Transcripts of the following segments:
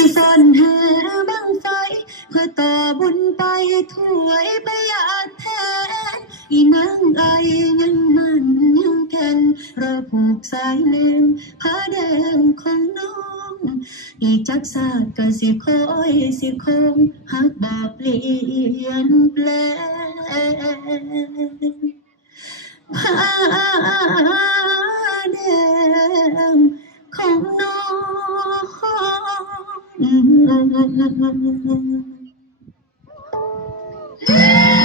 สิซ่อนหาบังไฟ เพื่อต่อบุญไปถวยประหยัดแทนอีนางไอยังมันยังแก่นเราผูกสายเล่นผ้าแดงของน้อง อีจักศาสตร์ก็สิคอยสิคงหักบาเปลี่ยนแปลงผ้าแดงของน้อง จ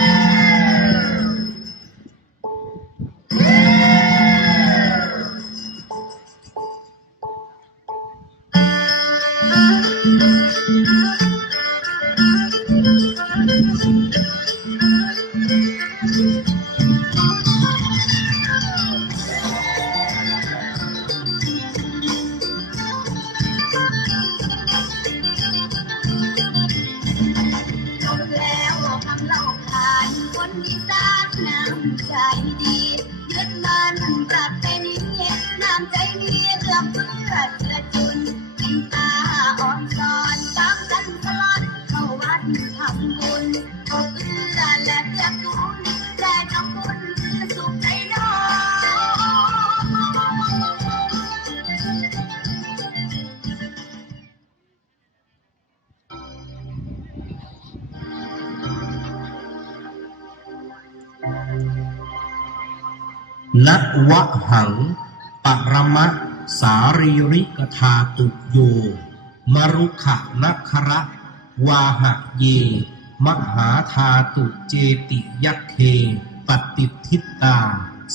นวะหัง ปรมะสารีริกธาตุโย มรุขะนัคระวาหะเย มหาธาตุเจติยัคเคปฏิทิตา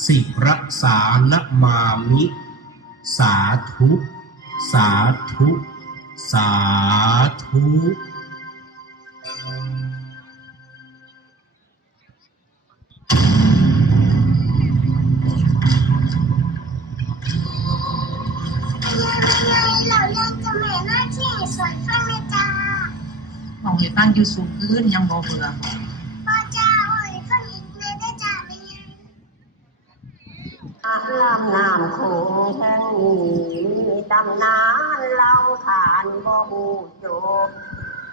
สิรักษานมามิ สาธุ สาธุ สาธุ ห้องให้ฟังอยู่สูงขึ้นยังบ่เบื่อพ่อจ้าโอ้ยข้างอีกเลยได้จ้าเป็นยังลำน้ำโขงแห่งนี้มีตำนานเล่าขานบ่บูจบ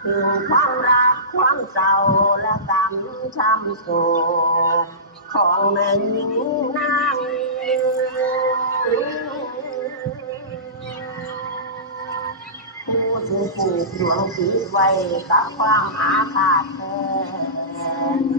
ถึงความรักความเศร้าและกรรมช้ำโศกของแม่หญิงนาง ผู้ที่ผูกดวงผีไว้กับความอาฆาตแค้น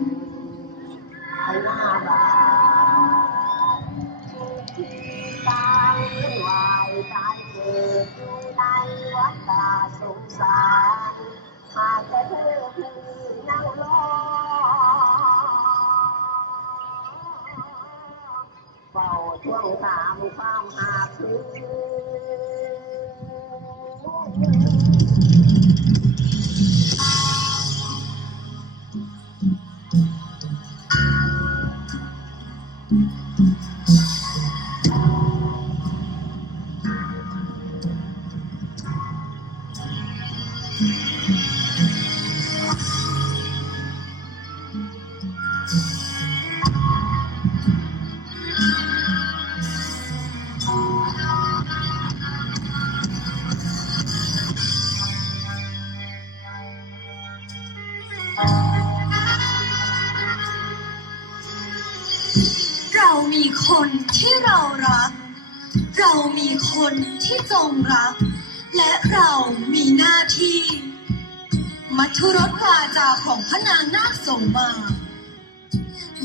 เรามีคนที่เรารัก เรามีคนที่จงรัก และเรามีหน้าที่ มัทุรสวาจาของพระนางนาคสมมา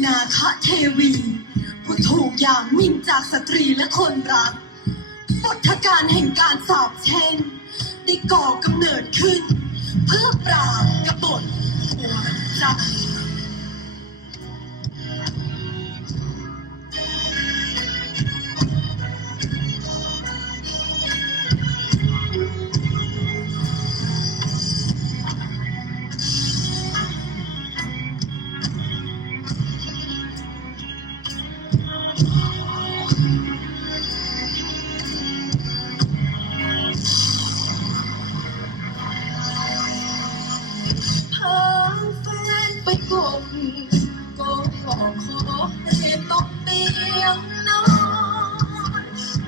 นาคเทวีผู้ถูกยามมิ่นจากสตรีและคนรักบทการแห่งการสาบแช่งได้ก่อกำเนิดขึ้น เพื่อปราบกบฏหัวใจ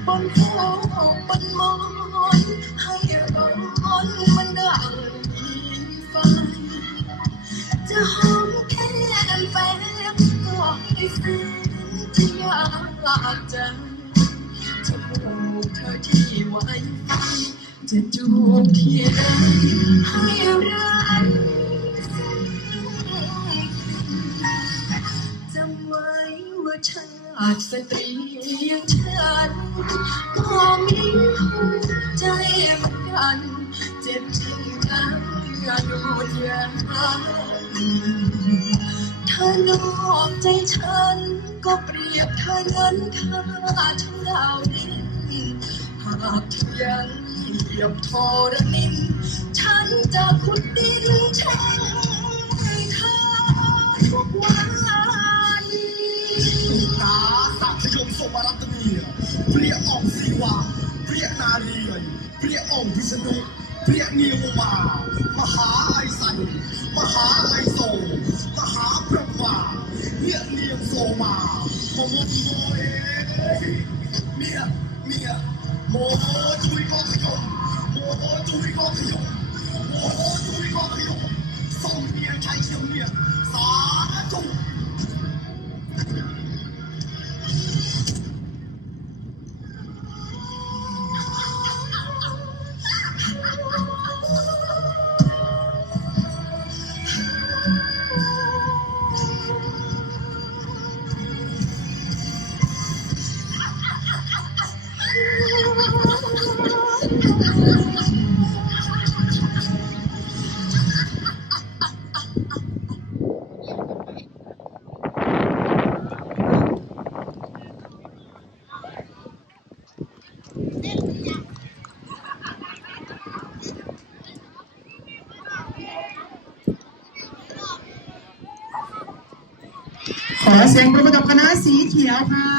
บนหัวของบนมอนให้ลมมอนมันดังดีไปจะหอมแค่แฟนก็ให้แฟที่ยากจะจะพูจะจูบที่ใดให้รักจำไว้ว่าฉัน ชาติสตรีอย่างฉัน ก็มีหัวใจเหมือนกัน เจ็บถึงกันอย่าดูยาถ้านอกใจฉัน ก็เปรียบเธอนั้นค่าฉันดาวดินหากเธอยังเหยียบทอรนิน ฉันจะขุดดินแช่ง เรียกอ่องสีวาเรียกนาเรียนเรียกอ่องพิษณุเรียกนียวมามหาไอสันมหาไอโซมหาพระมาเนียเนียมโซมาโมโมโมเอเมียเมียโมโหจุยก็ขยมโมโหจุยก็ขยมโมโหจุยก็ขยมส่งเมียใจเชียวเมียสาธุ ขอเสียงปรบมือกับคณะสีเขียวค่ะ